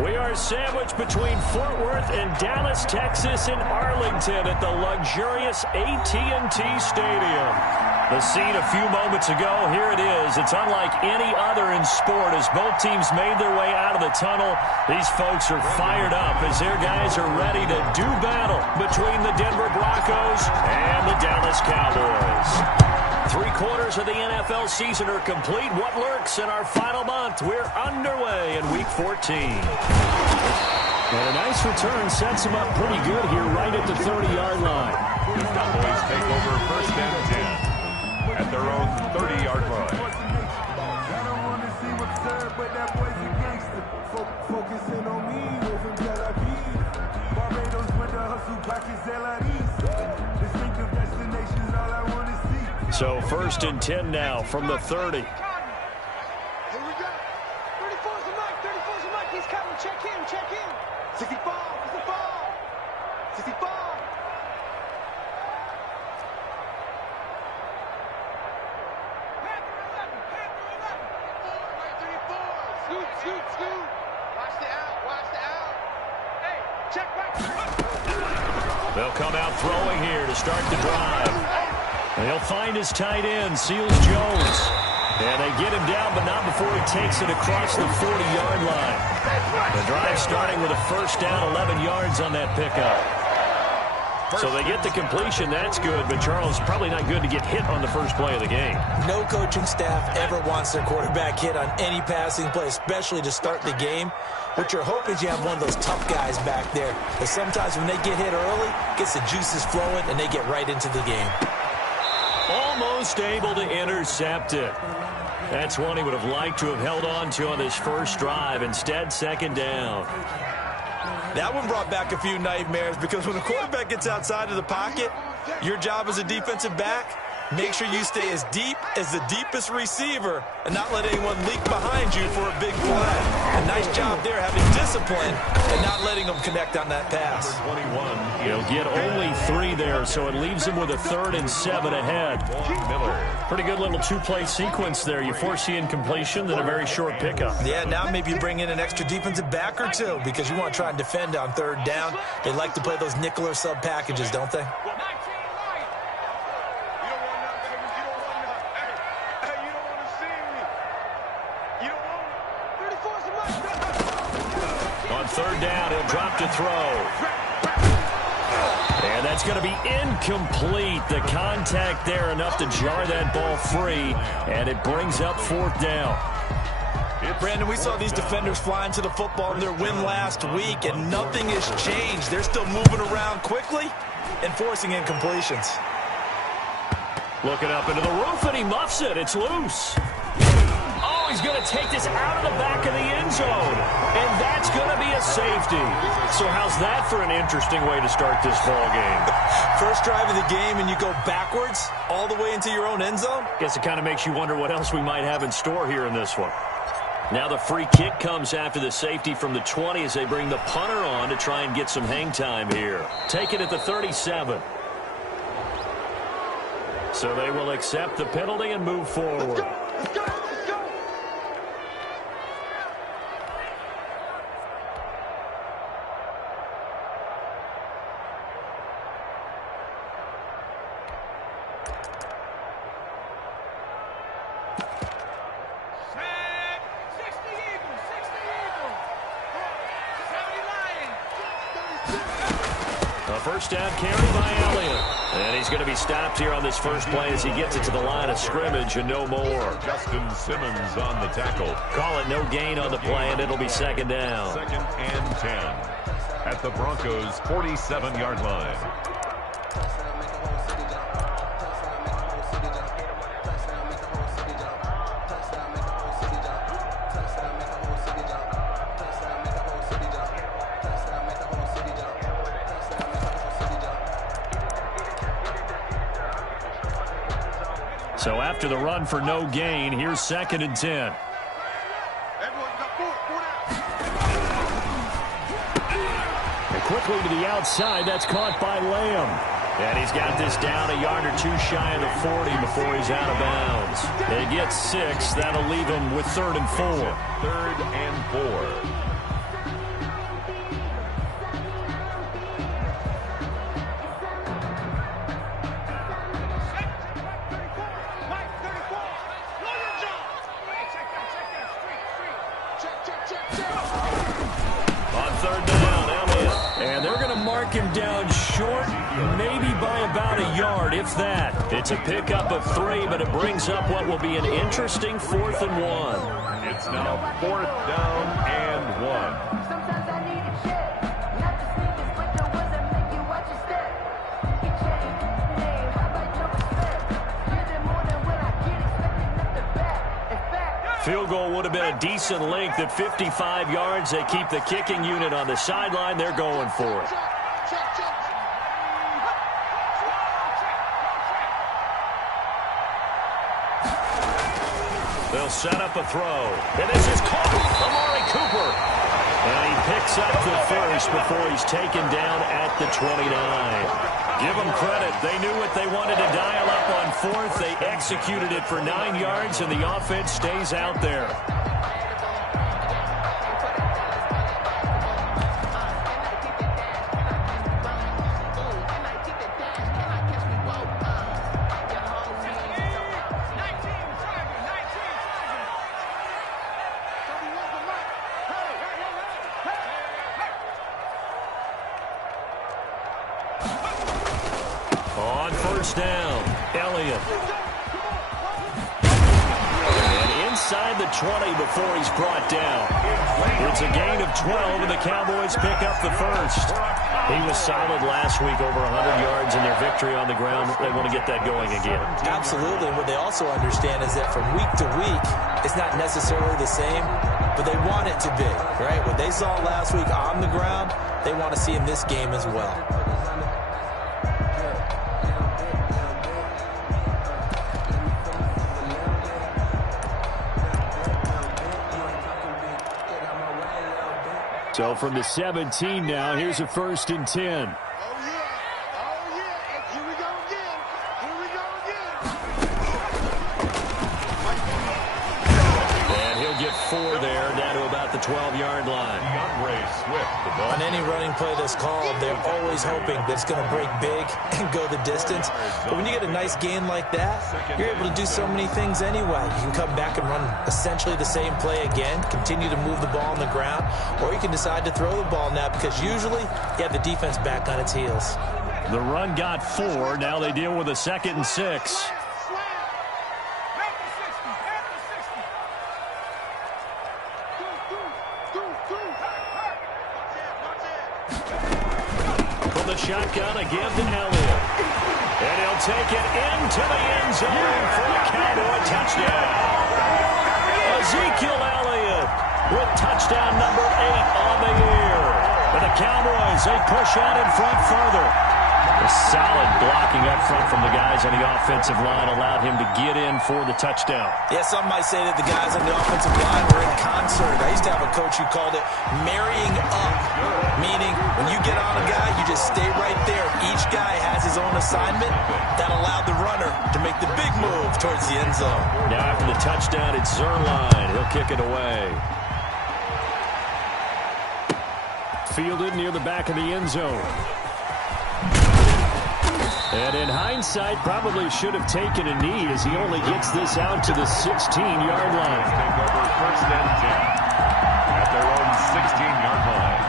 We are sandwiched between Fort Worth and Dallas, Texas, and Arlington at the luxurious AT&T Stadium. The scene a few moments ago, here it is. It's unlike any other in sport as both teams made their way out of the tunnel. These folks are fired up as their guys are ready to do battle between the Denver Broncos and the Dallas Cowboys. 3/4 of the NFL season are complete. What lurks in our final month? We're underway in Week 14. And a nice return sets them up pretty good here right at the 30-yard line. The Cowboys take over first and 10 at their own 30-yard line. I don't want to seem absurd, but that boy's a gangster. Focusing on me, moving Tel Aviv. Barbados with the hustle, back in Tel Aviv. Distinctive destinations, all I want to see. So first and 10 now from the 30. Here we go. 34's the mic. 34's the mic. He's coming. Check in. Check in. 65. 65. 65. They'll come out throwing here to start the drive. And he'll find his tight end, Seals Jones. And they get him down, but not before he takes it across the 40-yard line. The drive starting with a first down, 11 yards on that pickup. So they get the completion, that's good, but Charles, probably not good to get hit on the first play of the game. No coaching staff ever wants their quarterback hit on any passing play, especially to start the game. What you're hoping is you have one of those tough guys back there. But sometimes when they get hit early, gets the juices flowing, and they get right into the game. Almost able to intercept it. That's one he would have liked to have held on to on this first drive. Instead, second down. That one brought back a few nightmares because when the quarterback gets outside of the pocket, your job as a defensive back, make sure you stay as deep as the deepest receiver and not let anyone leak behind you for a big play. A nice job there having discipline and not letting them connect on that pass. 21. He'll get only 3 there, so it leaves him with a 3rd and 7 ahead. Pretty good little two-play sequence there. You force the incompletion, then a very short pickup. Yeah, now maybe you bring in an extra defensive back or two because you want to try and defend on 3rd down. They like to play those nickel or sub packages, don't they? On 3rd down, he'll drop to throw. And that's going to be incomplete. The contact there enough to jar that ball free, and it brings up 4th down. Brandon, we saw these defenders flying to the football in their win last week, and nothing has changed. They're still moving around quickly and forcing incompletions. Looking up into the roof, and he muffs it. It's loose. Oh, he's going to take this out of the back of the end zone. And that's going to be a safety. So how's that for an interesting way to start this ball game? First drive of the game, and you go backwards all the way into your own end zone? Guess it kind of makes you wonder what else we might have in store here in this one. Now the free kick comes after the safety from the 20 as they bring the punter on to try and get some hang time here. Take it at the 37. So they will accept the penalty and move forward. Let's go. First down carry by Elliott. And he's going to be stopped here on this first play as he gets it to the line of scrimmage and no more. Justin Simmons on the tackle. Call it no gain on the play, and it'll be second down. 2nd and 10 at the Broncos' 47-yard line. So after the run for no gain, here's 2nd and 10. And quickly to the outside, that's caught by Lamb. And he's got this down a yard or two shy of the 40 before he's out of bounds. They get 6. That'll leave him with 3rd and 4. 3rd and 4. knock him down short, maybe by about a yard, if that. It's a pickup of 3, but it brings up what will be an interesting 4th and 1. It's now 4th down and 1. Sometimes I need a check, not the sneakers, but the ones that make you watch your step. Get change, name, how about your respect? Get it more than what I get, expecting up the back. In fact, Field goal would have been a decent length at 55 yards. They keep the kicking unit on the sideline. They're going for it. They'll set up a throw. And this is caught. Amari Cooper. And he picks up the first before he's taken down at the 29. Give them credit. They knew what they wanted to dial up on 4th. They executed it for 9 yards, and the offense stays out there. On first down, Elliott. And inside the 20 before he's brought down. It's a gain of 12, and the Cowboys pick up the first. He was solid last week, over 100 yards in their victory on the ground. They want to get that going again. Absolutely. What they also understand is that from week to week, it's not necessarily the same, but they want it to be, right? What they saw last week on the ground, they want to see in this game as well. So from the 17 now, here's a 1st and 10. Oh, yeah. Oh, yeah. Here we go again. Here we go again. And he'll get 4 there, down to about the 12-yard line. On any running play that's called, they're always hoping that it's going to break big and go the distance. But when you get a nice gain like that, you're able to do so many things anyway. You can come back and run essentially the same play again, continue to move the ball on the ground, or you can decide to throw the ball now because usually you have the defense back on its heels. The run got 4. Now they deal with a 2nd and 6. From the shotgun, a give to Elliott. And he'll take it into the end zone for a Cowboy touchdown. Ezekiel Elliott with touchdown number 8 on the year. And the Cowboys, they push out in front further. A solid blocking up front from the guys on the offensive line allowed him to get in for the touchdown. Yeah, some might say that the guys on the offensive line were in concert. I used to have a coach who called it marrying up, meaning when you get on a guy, you just stay right there. Each guy has his own assignment. That allowed the runner to make the big move towards the end zone. Now after the touchdown, it's Zerline. He'll kick it away. Fielded near the back of the end zone. And in hindsight, probably should have taken a knee as he only gets this out to the 16-yard line. Take over 1st and 10 at their own 16-yard line.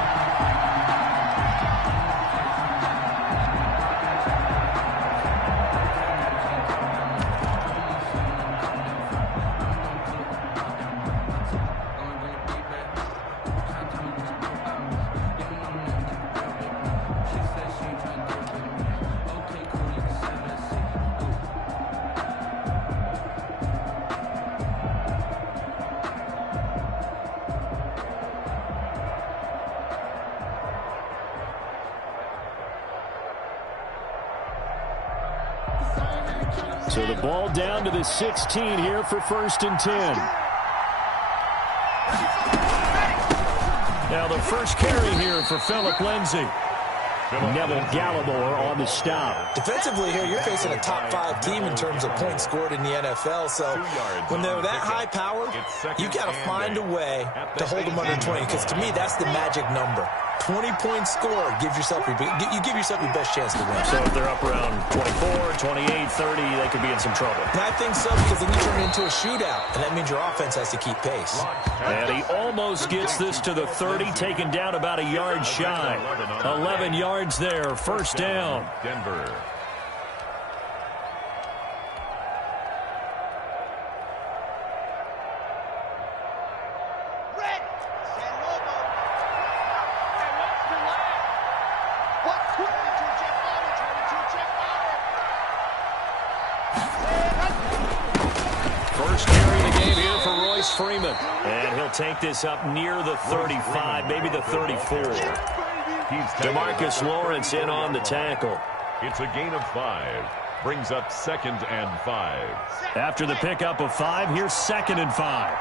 So the ball down to the 16 here for 1st and 10. Now the first carry here for Phillip Lindsay. Neville Gallimore on the stop. Defensively here, you're facing a top-5 team in terms of points scored in the NFL. So when they're that high-powered, you've got to find a way to hold them under 20. Because to me, that's the magic number. 20-point score gives yourself you give yourself your best chance to win. So if they're up around 24, 28, 30, they could be in some trouble. And I think so, because then you turn it into a shootout, and that means your offense has to keep pace. And he almost gets this to the 30, taken down about a yard shy. 11 yards there, first down. Denver. First carry of the game here for Royce Freeman. And he'll take this up near the 35, maybe the 34. DeMarcus Lawrence in on the tackle. It's a gain of 5. Brings up 2nd and 5. After the pickup of 5, here's 2nd and 5.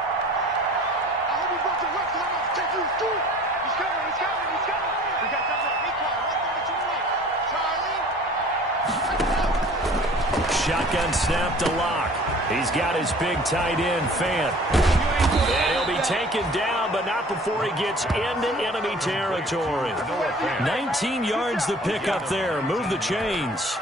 Shotgun snap to Locke. He's got his big tight end, Fant. And he'll be taken down, but not before he gets into enemy territory. 19 yards the pickup there. Move the chains.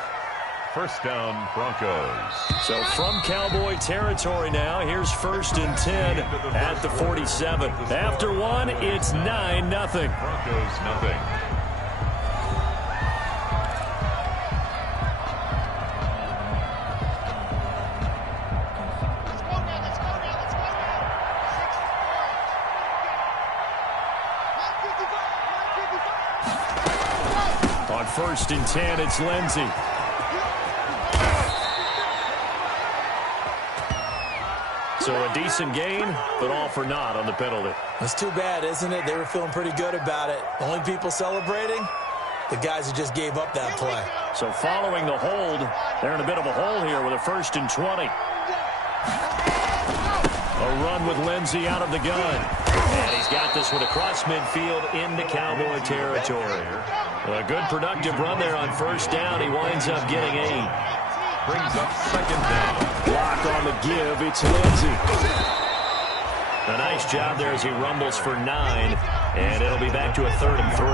First down, Broncos. So from Cowboy territory now, here's 1st and 10 at the 47. After one, it's 9-0. Broncos, nothing. On 1st and 10, it's Lindsey. So a decent gain, but all for naught on the penalty. It's too bad, isn't it? They were feeling pretty good about it. Only people celebrating, the guys who just gave up that play. So following the hold, they're in a bit of a hole here with a 1st and 20. A run with Lindsey out of the gun. And he's got this one across midfield into Cowboy territory. A good productive run there on 1st down. He winds up getting 8. Brings up 2nd down. Block on the give. It's Lindsey. A nice job there as he rumbles for 9. And it'll be back to a 3rd and 3.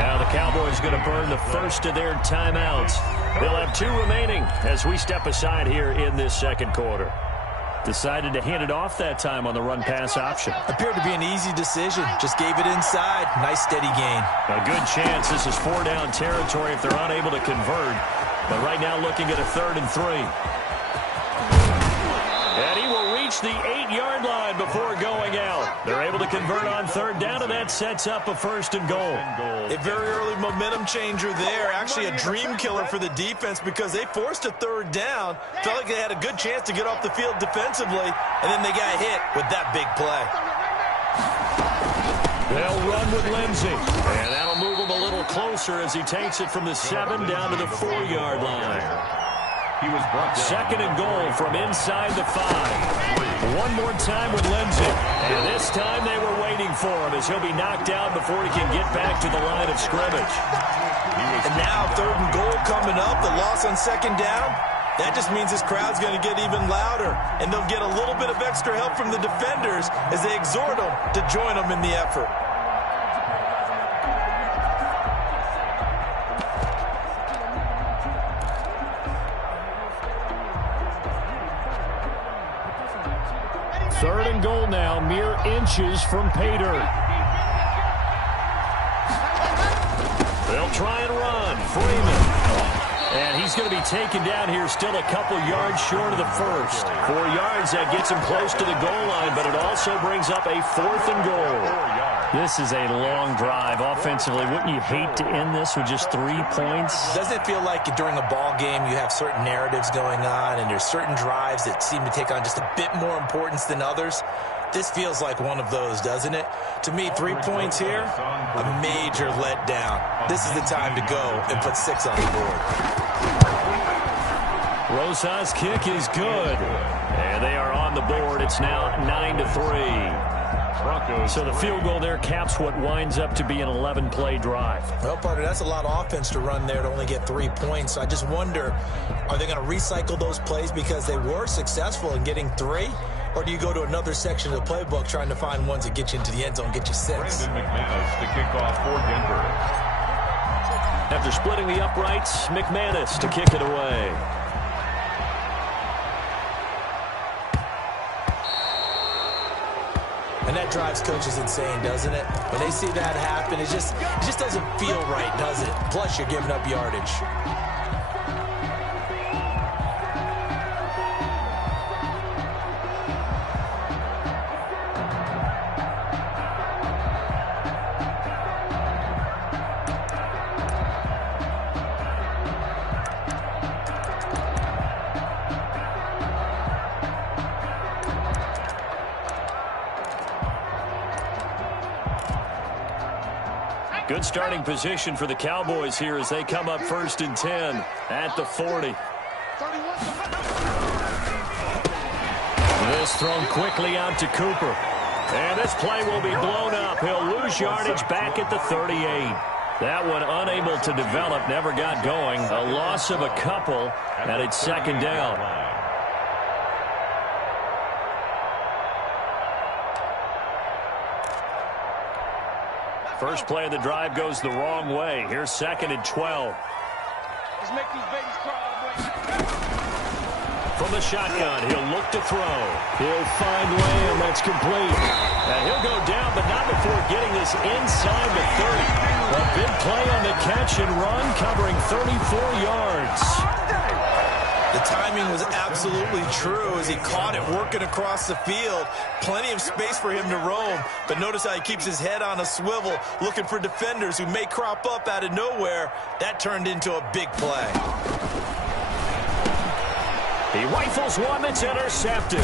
Now the Cowboys going to burn the first of their timeouts. They'll have 2 remaining as we step aside here in this 2nd quarter. Decided to hand it off that time on the run-pass option. Appeared to be an easy decision. Just gave it inside. Nice, steady gain. A good chance this is 4-down territory if they're unable to convert. But right now looking at a 3rd and 3. And he will reach the 8-yard line before going out. They're able to convert on 3rd down, and that sets up a 1st and goal. A very early momentum changer there. Actually a dream killer for the defense because they forced a 3rd down. Felt like they had a good chance to get off the field defensively, and then they got hit with that big play. They'll run with Lindsey. And that'll move him a little closer as he takes it from the 7 down to the 4-yard line. He was brought down. 2nd and goal from inside the 5. One more time with Lindsey. And this time they were waiting for him as he'll be knocked out before he can get back to the line of scrimmage. And now 3rd and goal coming up. The loss on 2nd down. That just means this crowd's going to get even louder. And they'll get a little bit of extra help from the defenders as they exhort them to join them in the effort. Third and goal now, mere inches from pay dirt. They'll try and run. Freeman. And he's going to be taken down here still a couple yards short of the first. 4 yards, that gets him close to the goal line, but it also brings up a 4th and goal. This is a long drive offensively. Wouldn't you hate to end this with just 3 points? Doesn't it feel like during a ball game you have certain narratives going on and there's certain drives that seem to take on just a bit more importance than others? This feels like one of those, doesn't it? To me, 3 points here, a major letdown. This is the time to go and put 6 on the board. Rosas' kick is good. And they are on the board. It's now 9-3. So the field goal there caps what winds up to be an 11-play drive. Well, partner, that's a lot of offense to run there to only get 3 points. I just wonder, are they going to recycle those plays because they were successful in getting 3? or do you go to another section of the playbook trying to find ones that get you into the end zone, get you 6? Brandon McManus to kick off for Denver. After splitting the uprights, McManus to kick it away. And that drives coaches insane, doesn't it? When they see that happen, it just doesn't feel right, does it? Plus, you're giving up yardage. Good starting position for the Cowboys here as they come up 1st and 10 at the 40. This thrown quickly out to Cooper. And this play will be blown up. He'll lose yardage back at the 38. That one unable to develop, never got going. A loss of a couple, and it's 2nd down. First play of the drive goes the wrong way. Here's 2nd and 12. Let's make these babies cry all the way. From the shotgun, he'll look to throw. He'll find Lamb. That's complete. And he'll go down, but not before getting this inside the 30. A big play on the catch and run, covering 34 yards. The timing was absolutely true as he caught it working across the field. Plenty of space for him to roam, but notice how he keeps his head on a swivel, looking for defenders who may crop up out of nowhere. That turned into a big play. He rifles one that's intercepted.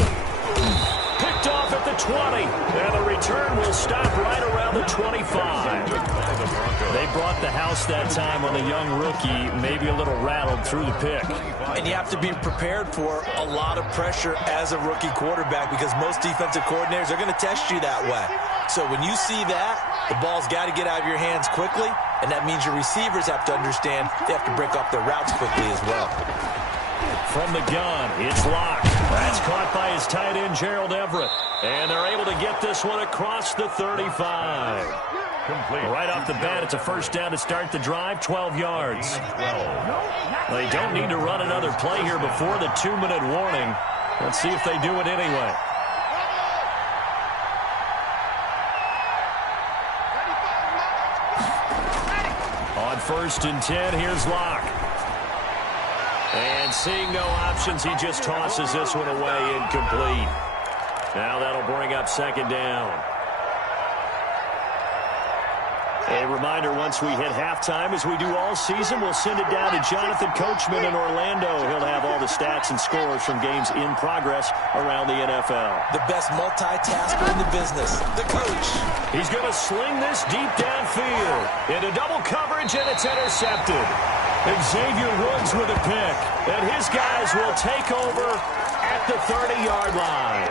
Picked off at the 20. And the return will stop right around the 25. They brought the house that time on the young rookie, maybe a little rattled through the pick. And you have to be prepared for a lot of pressure as a rookie quarterback because most defensive coordinators are going to test you that way. So when you see that, the ball's got to get out of your hands quickly, and that means your receivers have to understand they have to break off their routes quickly as well. From the gun, it's locked. That's caught by his tight end, Gerald Everett. And they're able to get this one across the 35. Complete. Right off the bat, it's a 1st down to start the drive, 12 yards. They don't need to run another play here before the 2-minute warning. Let's see if they do it anyway. On 1st and 10, here's Locke. And seeing no options, he just tosses this one away, incomplete. Now that'll bring up 2nd down. A reminder, once we hit halftime, as we do all season, we'll send it down to Jonathan Coachman in Orlando. He'll have all the stats and scores from games in progress around the NFL. The best multitasker in the business, the coach. He's going to sling this deep downfield into double coverage, and it's intercepted. Xavier Woods with a pick, and his guys will take over at the 30-yard line.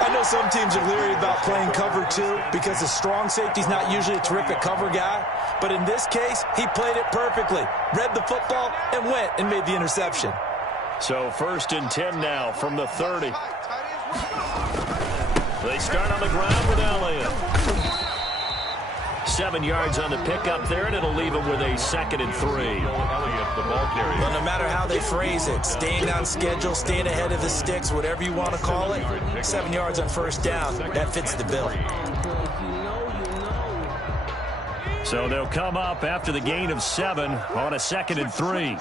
I know some teams are leery about playing cover 2 because the strong safety's not usually a terrific cover guy. But in this case, he played it perfectly, read the football, and went and made the interception. So 1st and 10 now from the 30. They start on the ground with Elliott. 7 yards on the pickup there, and it'll leave him with a 2nd and 3. Elliott, the ball carrier. Well, no matter how they phrase it, staying on schedule, staying ahead of the sticks, whatever you want to call it, 7 yards on 1st down, that fits the bill. So they'll come up after the gain of 7 on a 2nd and 3.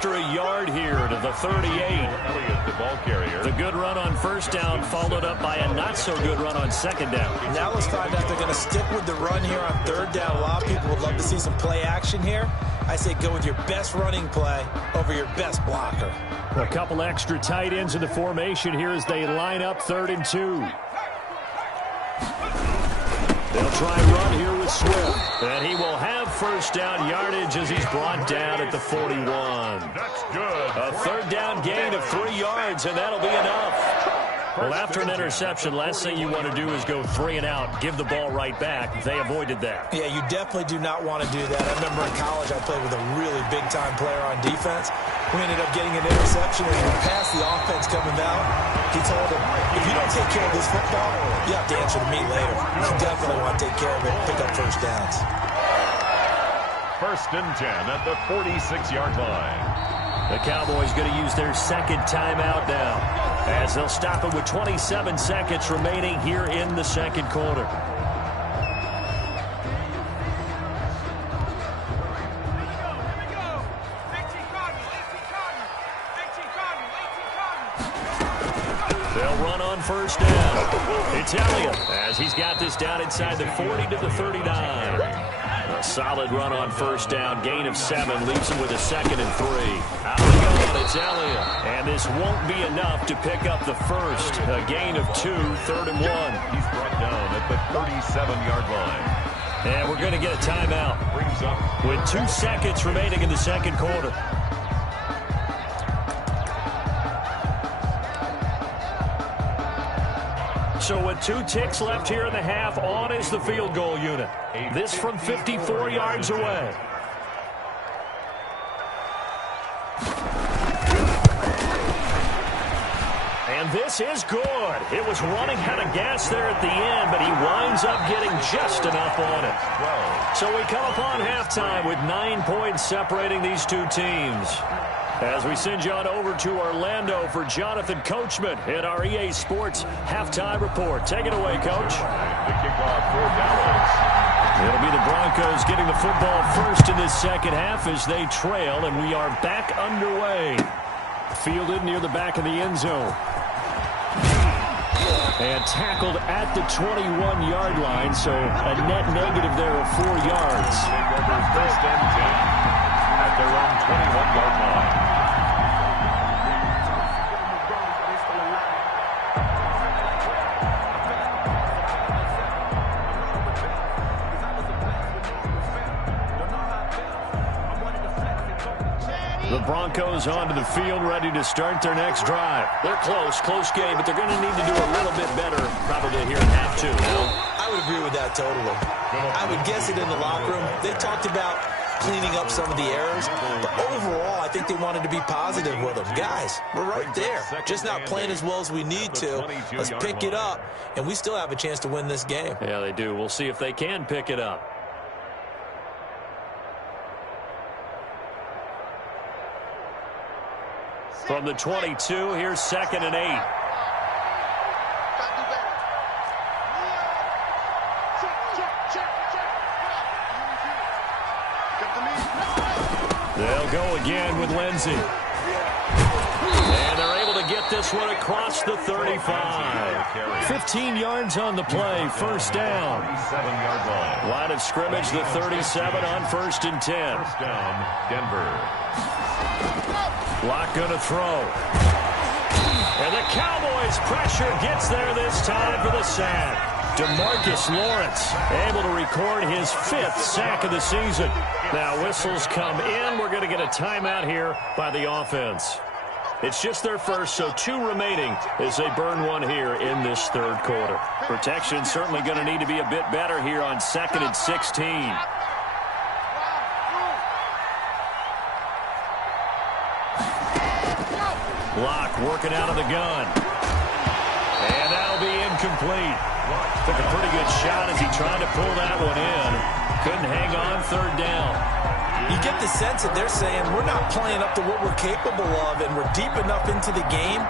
A yard here to the 38. Elliott, the ball carrier. The good run on 1st down followed up by a not-so-good run on 2nd down. Now let's find out if they're going to stick with the run here on 3rd down. A lot of people would love to see some play action here. I say go with your best running play over your best blocker. A couple extra tight ends in the formation here as they line up 3rd and 2. They'll try and run here with Swift. And he will have first down yardage as he's brought down at the 41. That's good. A third down gain of 3 yards, and that'll be enough. Well, after an interception, last thing you want to do is go 3 and out, give the ball right back. They avoided that. Yeah, you definitely do not want to do that. I remember in college I played with a really big-time player on defense. We ended up getting an interception, and we passed the offense coming out. He told him, if you don't take care of this football, you have to answer to me later. You definitely want to take care of it and pick up first downs. 1st and 10 at the 46-yard line. The Cowboys going to use their second timeout now, as they'll stop it with 27 seconds remaining here in the second quarter. They'll run on first down. It's Elliott, as he's got this down inside the 40 to the 39. A solid run on first down. Gain of 7 leaves him with a 2nd and 3. Out we go. It's Elliott. And this won't be enough to pick up the first. A gain of 2, 3rd and 1. He's brought down at the 37-yard line. And we're going to get a timeout. Brings up With 2 seconds remaining in the second quarter. So with 2 ticks left here in the half, on is the field goal unit. This from 54 yards away. And this is good. It was running out of gas there at the end, but he winds up getting just enough on it. So we come upon halftime with 9 points separating these two teams. As we send you on over to Orlando for Jonathan Coachman in our EA Sports Halftime Report. Take it away, Coach. the kickoff for Dallas. It'll be the Broncos getting the football first in this second half as they trail, and we are back underway. Fielded near the back of the end zone. And tackled at the 21-yard line, so a net negative there of 4 yards. Take over 1st and 10 at their own 21-yard line. The Broncos onto the field, ready to start their next drive. They're close game, but they're going to need to do a little bit better probably here in half 2. I would agree with that totally. I would guess it in the locker room. They talked about cleaning up some of the errors, but overall, I think they wanted to be positive with them. Guys, we're right there. Just not playing as well as we need to. Let's pick it up, and we still have a chance to win this game. Yeah, they do. We'll see if they can pick it up. From the 22, here's 2nd and 8. They'll go again with Lindsey. And they're able to get this one across the 35. 15 yards on the play, first down. 37-yard line. Line of scrimmage, the 37 on 1st and 10. First down, Denver. Lock going to throw. And the Cowboys pressure gets there this time for the sack. DeMarcus Lawrence able to record his 5th sack of the season. Now whistles come in. We're going to get a timeout here by the offense. It's just their first, so 2 remaining as they burn one here in this 3rd quarter. Protection certainly going to need to be a bit better here on 2nd and 16. Lock working out of the gun. And that'll be incomplete. Took a pretty good shot as he tried to pull that one in. Couldn't hang on 3rd down. You get the sense that they're saying we're not playing up to what we're capable of, and we're deep enough into the game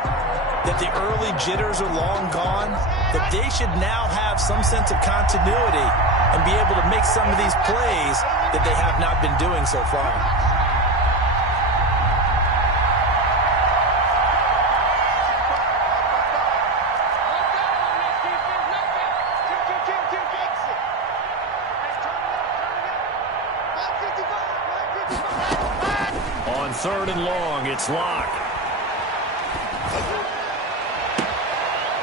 that the early jitters are long gone, that they should now have some sense of continuity and be able to make some of these plays that they have not been doing so far. On 3rd and long, it's Locke.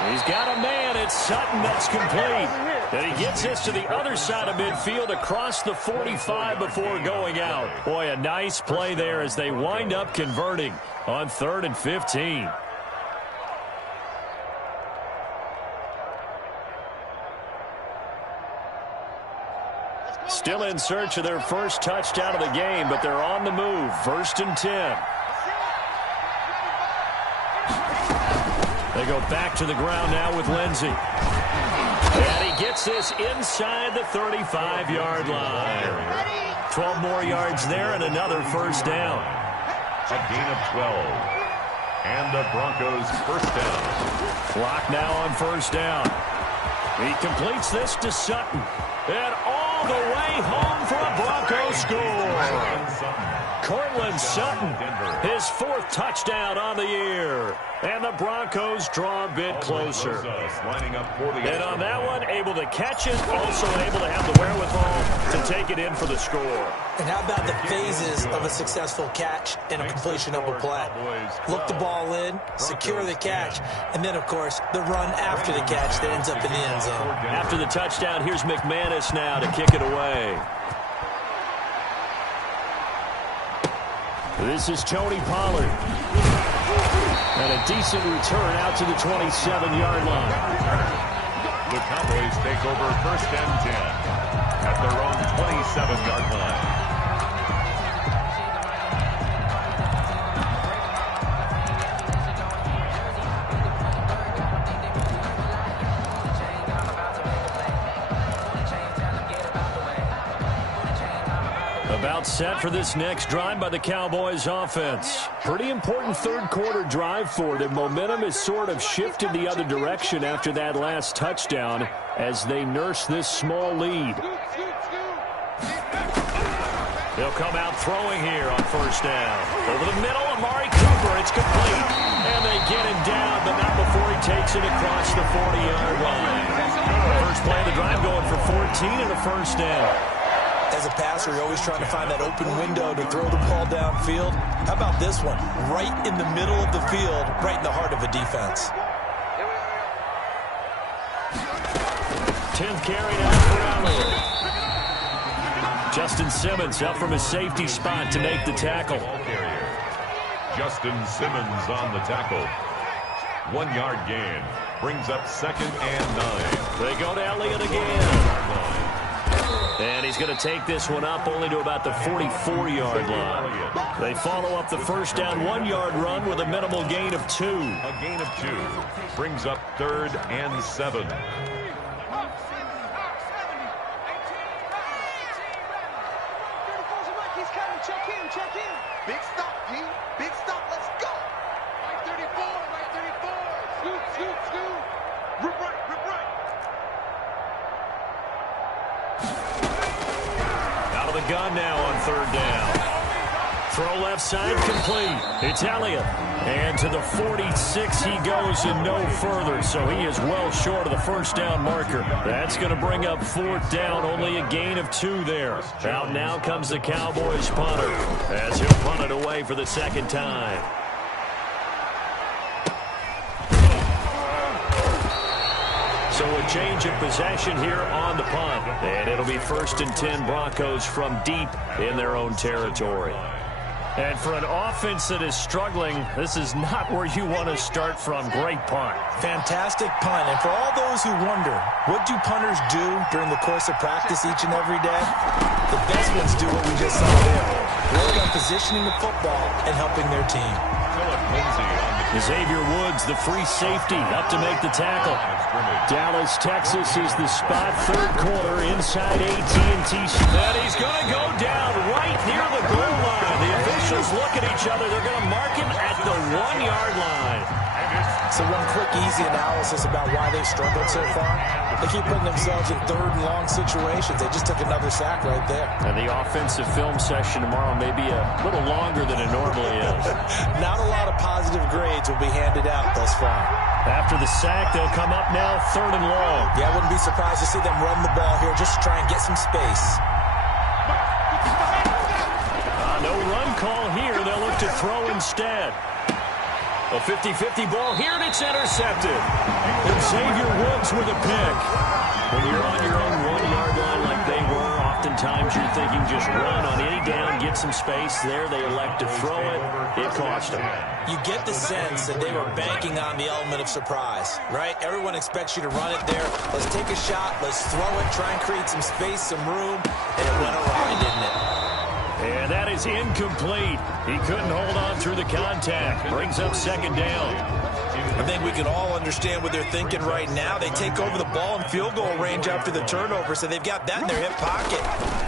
He's got a man. It's Sutton. That's complete. And he gets this to the other side of midfield across the 45 before going out. Boy, a nice play there as they wind up converting on 3rd and 15. Still in search of their first touchdown of the game, but they're on the move. 1st and 10. They go back to the ground now with Lindsey. And he gets this inside the 35-yard line. 12 more yards there and another first down. A gain of 12. And the Broncos first down. Clock now on first down. He completes this to Sutton. And all the way home for a Broncos score. Cortland Sutton, his 4th touchdown on the year. And the Broncos draw a bit closer. And on that one, able to catch it, also able to have the wherewithal to take it in for the score. And how about the phases of a successful catch and a completion of a play? Look the ball in, secure the catch, and then, of course, the run after the catch that ends up in the end zone. After the touchdown, here's McManus now to kick it away. This is Tony Pollard. And a decent return out to the 27-yard line. The Cowboys take over 1st and 10 at their own 27-yard line. About set for this next drive by the Cowboys offense. Pretty important 3rd quarter drive for them. Momentum has sort of shifted the other direction after that last touchdown as they nurse this small lead. They'll come out throwing here on first down. Over the middle, Amari Cooper. It's complete. And they get him down, but not before he takes it across the 40-yard line. First play of the drive going for 14 and a first down. As a passer, you're always trying to find that open window to throw the ball downfield. How about this one? Right in the middle of the field, right in the heart of a defense. 10th carry now for Allen. Justin Simmons up from his safety spot to make the tackle. Justin Simmons on the tackle. 1-yard gain. Brings up 2nd and 9. They go to Elliott again. And he's going to take this one up only to about the 44-yard line. They follow up the first down 1-yard run with a minimal gain of 2. A gain of 2. Brings up 3rd and 7. Check in. Big stop, P. Big stop. Let's go. Right 34. Right 34. Scoot. Rip right. Out of the gun now on 3rd down. Throw left side complete. It's Elliott. And to the 46 he goes and no further. So he is well short of the first down marker. That's going to bring up 4th down. Only a gain of 2 there. Out now comes the Cowboys punter as he'll punt it away for the 2nd time. So a change of possession here on the punt. And it'll be 1st and 10 Broncos from deep in their own territory. And for an offense that is struggling, this is not where you want to start from. Great punt. Fantastic punt. And for all those who wonder, what do punters do during the course of practice each and every day? The best ones do what we just saw there. Work on positioning the football and helping their team. Xavier Woods, the free safety, up to make the tackle. Dallas, Texas is the spot. 3rd quarter inside AT&T. And he's going to go down right near the goal line. The officials look at each other. They're going to mark him at the 1-yard line. So one quick, easy analysis about why they struggled so far. They keep putting themselves in 3rd and long situations. They just took another sack right there. And the offensive film session tomorrow may be a little longer than it normally is. Not a lot of positive grades will be handed out thus far. After the sack, they'll come up now 3rd and long. Yeah, I wouldn't be surprised to see them run the ball here just to try and get some space. No run call here. They'll look to throw instead. A 50-50 ball here, and it's intercepted. And Xavier Woods with a pick. When you're on your own 1-yard line like they were, oftentimes you're thinking just run on any down, get some space. There they elect to throw it. It cost them. You get the sense that they were banking on the element of surprise, right? Everyone expects you to run it there. Let's take a shot. Let's throw it. Try and create some space, some room. And it went awry, didn't it? And that is incomplete. He couldn't hold on through the contact. Brings up second down. I think we can all understand what they're thinking right now. They take over the ball in field goal range after the turnover, so they've got that in their hip pocket.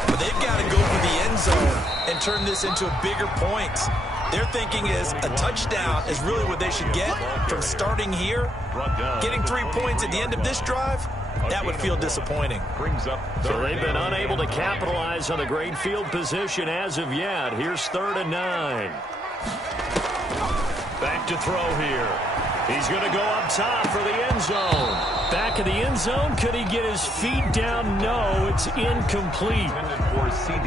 But they've got to go for the end zone and turn this into bigger points. Their thinking is a touchdown is really what they should get from starting here. Getting 3 points at the end of this drive, that would feel disappointing. So they've been unable to capitalize on the great field position as of yet. Here's 3rd and 9. Back to throw here. He's going to go up top for the end zone. Back of the end zone. Could he get his feet down? No, it's incomplete.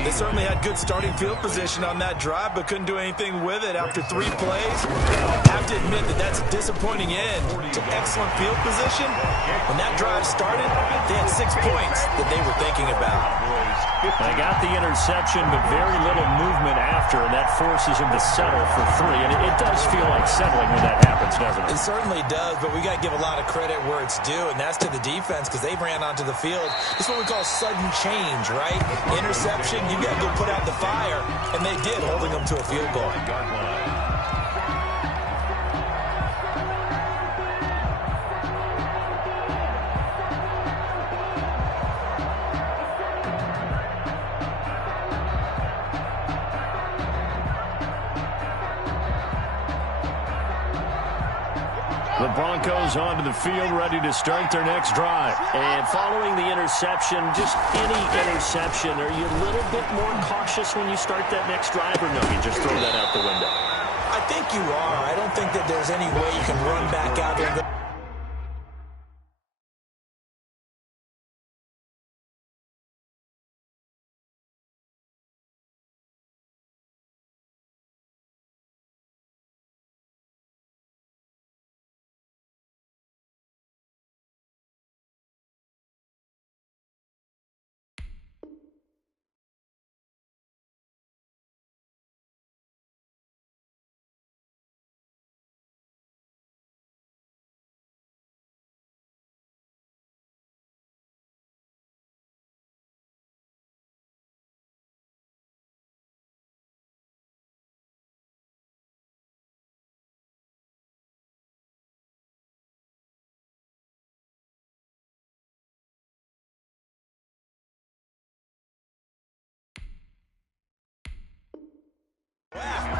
They certainly had good starting field position on that drive, but couldn't do anything with it after 3 plays. I have to admit that that's a disappointing end to excellent field position. When that drive started, they had 6 points that they were thinking about. They got the interception, but very little movement after, and that forces him to settle for 3. And it does feel like settling when that happens, doesn't it? It certainly does, but we got to give a lot of credit where it's due, and that's to the defense because they ran onto the field. It's what we call sudden change, right? Interception, you got to go put out the fire, and they did, holding them to a field goal. The Broncos onto the field, ready to start their next drive. And following the interception, just any interception, are you a little bit more cautious when you start that next drive, or no, you just throw that out the window? I think you are. I don't think that there's any way you can run back out there and go.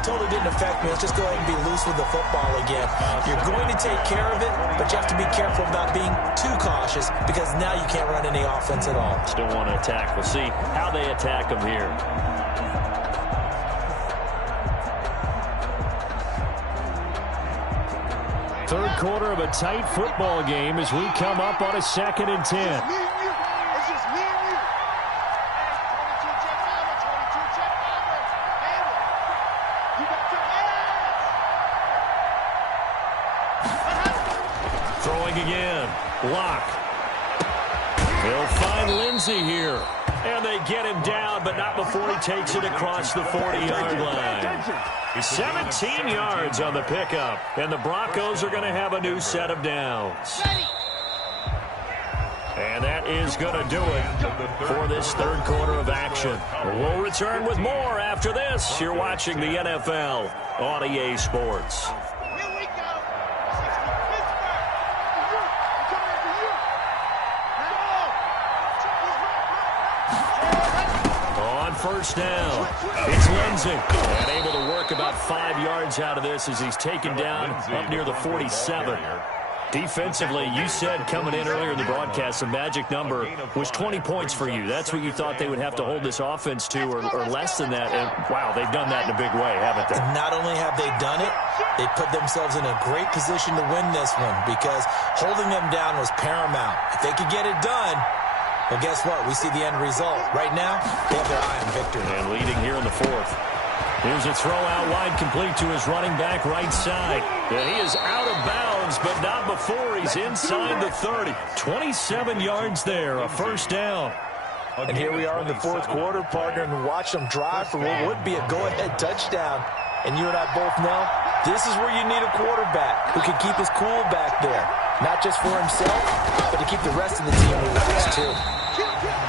Totally didn't affect me. Let's just go ahead and be loose with the football again. You're going to take care of it, but you have to be careful about being too cautious because now you can't run any offense at all. Still want to attack. We'll see how they attack them here. Third quarter of a tight football game as we come up on a 2nd and 10. Throwing again. Lock. He'll find Lindsey here. And they get him down, but not before he takes it across the 40-yard line. 17 yards on the pickup. And the Broncos are going to have a new set of downs. And that is going to do it for this third quarter of action. We'll return with more after this. You're watching the NFL on EA Sports. First down. It's Lindsey. And able to work about 5 yards out of this as he's taken down up near the 47. Defensively, you said coming in earlier in the broadcast, the magic number was 20 points for you. That's what you thought they would have to hold this offense to, or less than that. And, wow, they've done that in a big way, haven't they? Not only have they done it, they put themselves in a great position to win this one because holding them down was paramount. If they could get it done, well, guess what? We see the end result. Right now, they have their eye on victory. And leading here in the fourth. Here's a throw out wide, complete to his running back right side. And he is out of bounds, but not before he's inside the 30. 27 yards there, a first down. And here we are in the fourth quarter, partner, and watch them drive for what would be a go-ahead touchdown. And you and I both know this is where you need a quarterback who can keep his cool back there. Not just for himself, but to keep the rest of the team relaxed, too.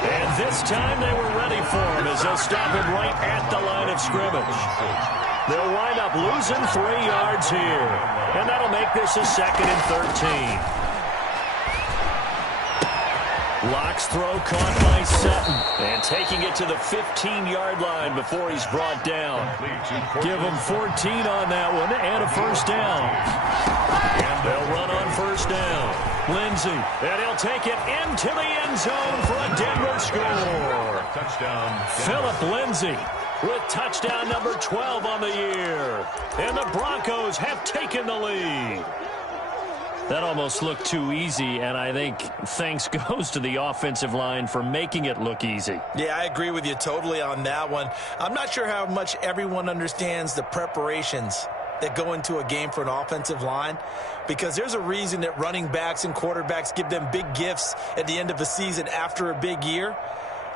And this time they were ready for him as they'll stop him right at the line of scrimmage. They'll wind up losing 3 yards here. And that'll make this a 2nd and 13. Locke's throw caught by Sutton. And taking it to the 15-yard line before he's brought down. Give him 14 on that one and a first down. And they'll run on first down. Lindsey, and he'll take it into the end zone for a Denver score. Touchdown. Philip Lindsey with touchdown number 12 on the year. And the Broncos have taken the lead. That almost looked too easy, and I think thanks goes to the offensive line for making it look easy. Yeah, I agree with you totally on that one. I'm not sure how much everyone understands the preparations that go into a game for an offensive line, because there's a reason that running backs and quarterbacks give them big gifts at the end of a season after a big year.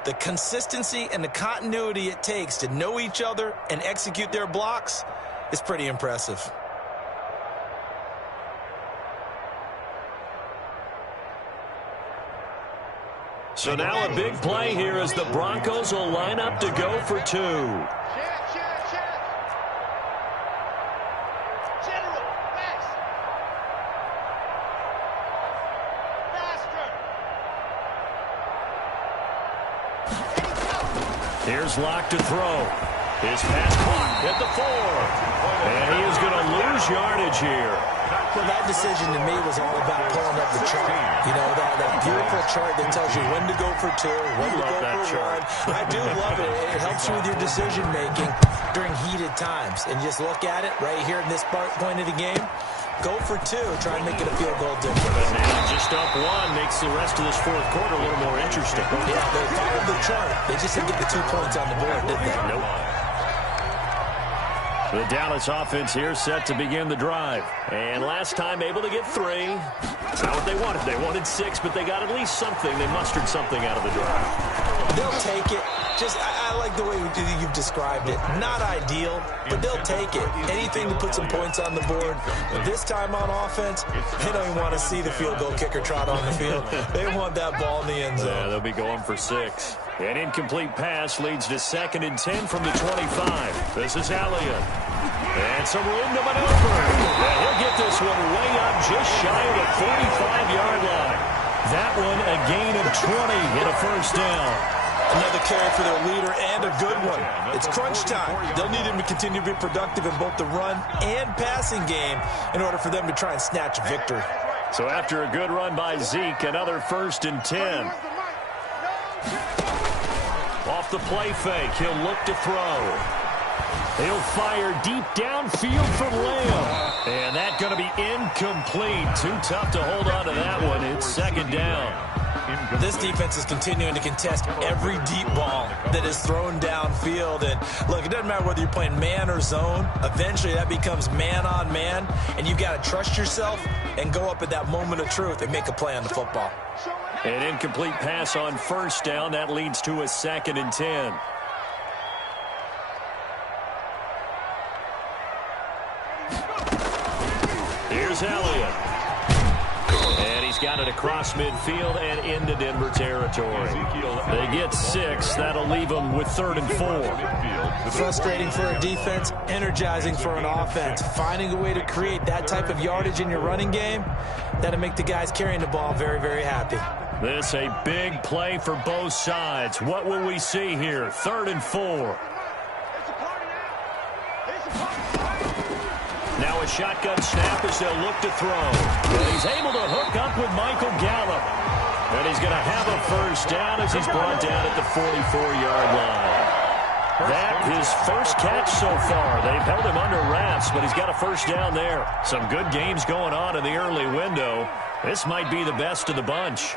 The consistency and the continuity it takes to know each other and execute their blocks is pretty impressive. So now a big play here as the Broncos will line up to go for 2. Here's Locke to throw. His pass caught at the 4. And he is going to lose yardage here. Well, that decision to me was all about pulling up the chart. You know, that beautiful chart that tells you when to go for 2, when to go for 1. I do love it. It helps you with your decision-making during heated times. And just look at it right here in this point of the game. Go for 2. Try and make it a field goal difference. But now just up 1 makes the rest of this fourth quarter a little more interesting. Yeah, they followed the chart. They just didn't get the 2 points on the board, did they? Nope. The Dallas offense here set to begin the drive. And last time able to get 3. That's not what they wanted. They wanted 6, but they got at least something. They mustered something out of the drive. They'll take it. I like the way you've described it. Not ideal, but they'll take it. Anything to put some points on the board. But this time on offense, they don't even want to see the field goal kicker trot on the field. They want that ball in the end zone. Yeah, they'll be going for 6. An incomplete pass leads to 2nd and 10 from the 25. This is Elliott. And some room to maneuver. And he'll get this one way up just shy of the 45-yard line. That one a gain of 20 and a first down. Another carry for their leader and a good one. It's crunch time. They'll need him to continue to be productive in both the run and passing game in order for them to try and snatch a victory. So after a good run by Zeke, another 1st and 10. Off the play fake, he'll look to throw. He'll fire deep downfield from Lamb. And that's going to be incomplete. Too tough to hold on to that one. It's 2nd down. This defense is continuing to contest every deep ball that is thrown downfield. And look, it doesn't matter whether you're playing man or zone. Eventually that becomes man on man. And you've got to trust yourself and go up at that moment of truth and make a play on the football. An incomplete pass on 1st down. That leads to a 2nd and 10. Here's Elliott. And he's got it across midfield and into Denver territory. They get 6. That'll leave them with 3rd and 4. Frustrating for a defense, energizing for an offense. Finding a way to create that type of yardage in your running game, that'll make the guys carrying the ball very, very happy. This a big play for both sides. What will we see here? 3rd and 4. Now a shotgun snap as they'll look to throw. And he's able to hook up with Michael Gallup. And he's going to have a first down as he's brought down at the 44-yard line. That his first catch so far. They've held him under wraps, but he's got a first down there. Some good games going on in the early window. This might be the best of the bunch.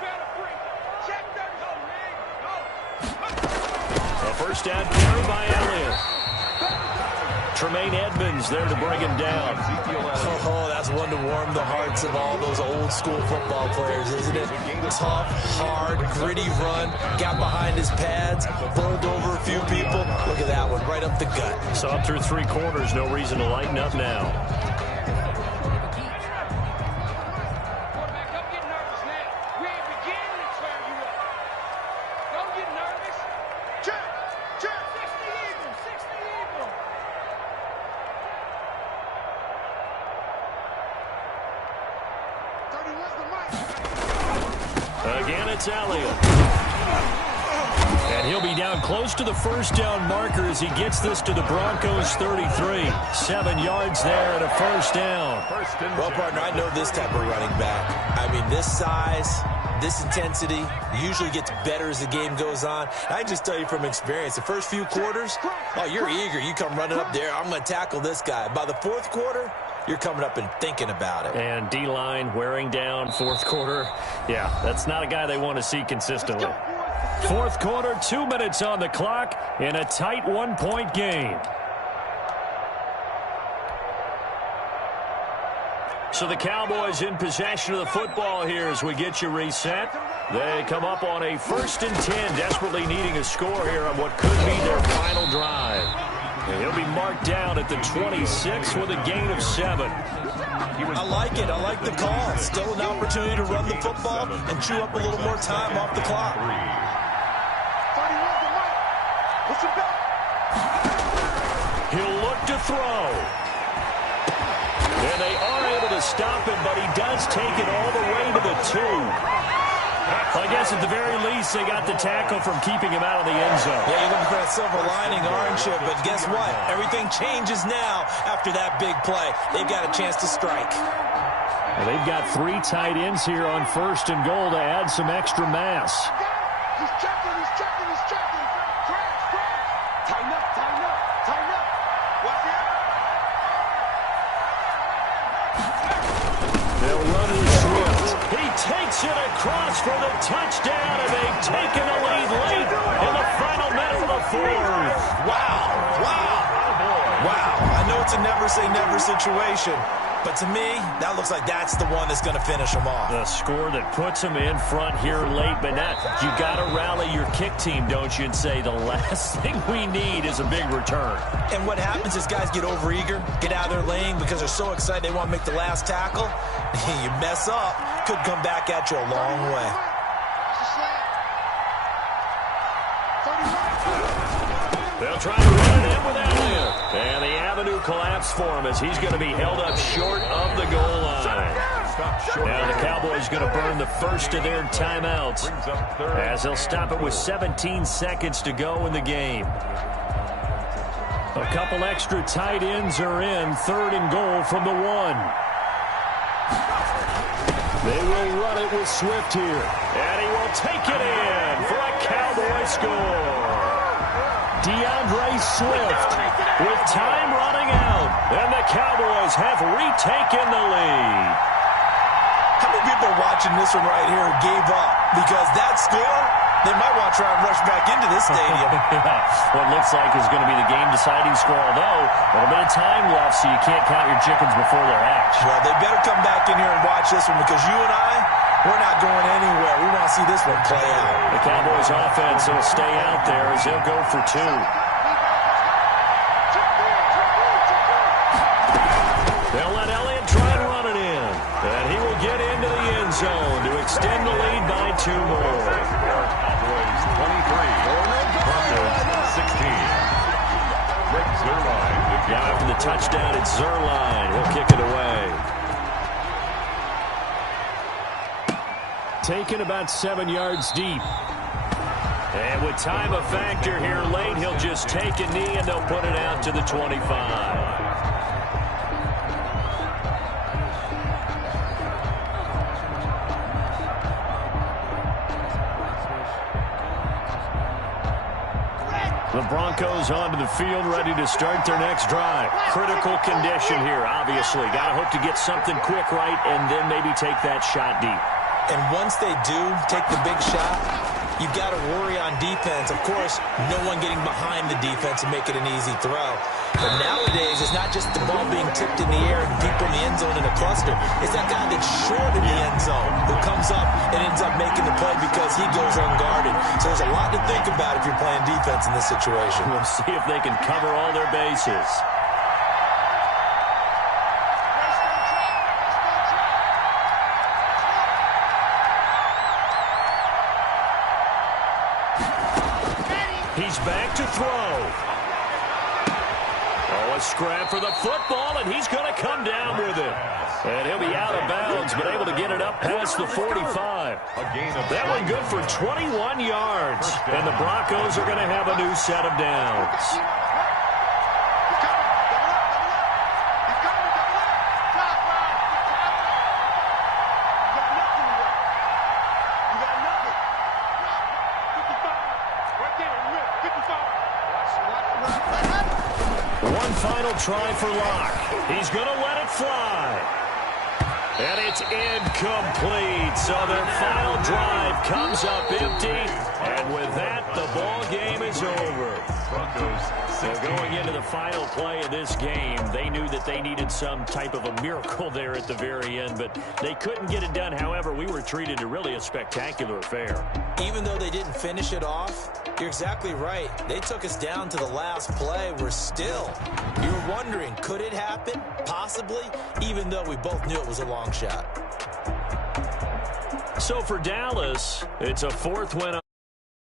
A first down carry by Elliott. Tremaine Edmonds there to bring him down. Oh, that's one to warm the hearts of all those old-school football players, isn't it? Tough, hard, gritty run, got behind his pads, bowled over a few people. Look at that one, right up the gut. So up through 3 quarters, no reason to lighten up now. Again, it's Elliott. And he'll be down close to the first down marker as he gets this to the Broncos 33. 7 yards there and a first down. Well, partner, I know this type of running back. I mean, this size, this intensity usually gets better as the game goes on. I just tell you from experience, the first few quarters, oh, you're eager. You come running up there, I'm going to tackle this guy. By the fourth quarter, you're coming up and thinking about it. And D-line wearing down fourth quarter. Yeah, that's not a guy they want to see consistently. Fourth quarter, 2 minutes on the clock in a tight 1-point game. So the Cowboys in possession of the football here as we get you reset. They come up on a 1st and 10, desperately needing a score here on what could be their final drive. And he'll be marked down at the 26 with a gain of 7. I like it. I like the call. Still an opportunity to run the football and chew up a little more time off the clock. He'll look to throw. And they are able to stop him, but he does take it all the way to the 2. I guess at the very least, they got the tackle from keeping him out of the end zone. Yeah, you're looking for that silver lining, aren't you? But guess what? Everything changes now after that big play. They've got a chance to strike. Well, they've got 3 tight ends here on 1st and goal to add some extra mass. He's checking, he's checking, he's checking. Crash. Tighten up, tighten up, tighten up. Watch it. They'll run with Swift. He takes it across for the touchdown, and they've taken the lead late in the final minute of the 4th. Wow. I know it's a never-say-never situation, but to me, that looks like that's the one that's going to finish them off. The score that puts them in front here late, but now you got to rally your kick team, don't you, and say the last thing we need is a big return. And what happens is guys get overeager, get out of their lane because they're so excited they want to make the last tackle. You mess up, could come back at you a long way. They'll try to run it in with Elliott. And the avenue collapsed for him as he's going to be held up short of the goal line. Now the Cowboys going to burn the first of their timeouts as they'll stop it with 17 seconds to go in the game. A couple extra tight ends are in. 3rd and goal from the 1. They will run it with Swift here. And he will take it in for a Cowboy score. DeAndre Swift with time running out. And the Cowboys have retaken the lead. How many people are watching this one right here who gave up? Because that score, they might want to try and rush back into this stadium. Yeah, what looks like is going to be the game-deciding score, although a little bit of time left, so you can't count your chickens before they're hatched. Well, they better come back in here and watch this one because you and I, we're not going anywhere. We want to see this one play out. The Cowboys offense will stay out there as they'll go for 2. They'll let Elliott try and run it in. And he will get into the end zone to extend the lead by 2 more. Cowboys 23, Broncos 16. Greg Zuerlein. Now after the touchdown, it's Zuerlein. He'll kick it away. Taken about 7 yards deep. And with time a factor here late, he'll just take a knee and they'll put it out to the 25. The Broncos onto the field, ready to start their next drive. Critical condition here, obviously. Got to hope to get something quick right and then maybe take that shot deep. And once they do take the big shot, you've got to worry on defense. Of course, no one getting behind the defense and make it an easy throw. But nowadays, it's not just the ball being tipped in the air and people in the end zone in a cluster. It's that guy that's short in the end zone who comes up and ends up making the play because he goes unguarded. So there's a lot to think about if you're playing defense in this situation. We'll see if they can cover all their bases. He's back to throw. Oh, a scrap for the football, and he's going to come down with it. And he'll be out of bounds, but able to get it up past the 45. That one good for 21 yards. And the Broncos are going to have a new set of downs. One final try for Locke. He's going to let it fly. And it's incomplete. So their final drive comes up empty. And with that, the ball game is over. So going into the final play of this game, they knew that they needed some type of a miracle there at the very end, but they couldn't get it done. However, we were treated to really a spectacular affair. Even though they didn't finish it off, you're exactly right. They took us down to the last play. We're still, you're wondering, could it happen? Possibly, even though we both knew it was a long shot. So for Dallas, it's a fourth win.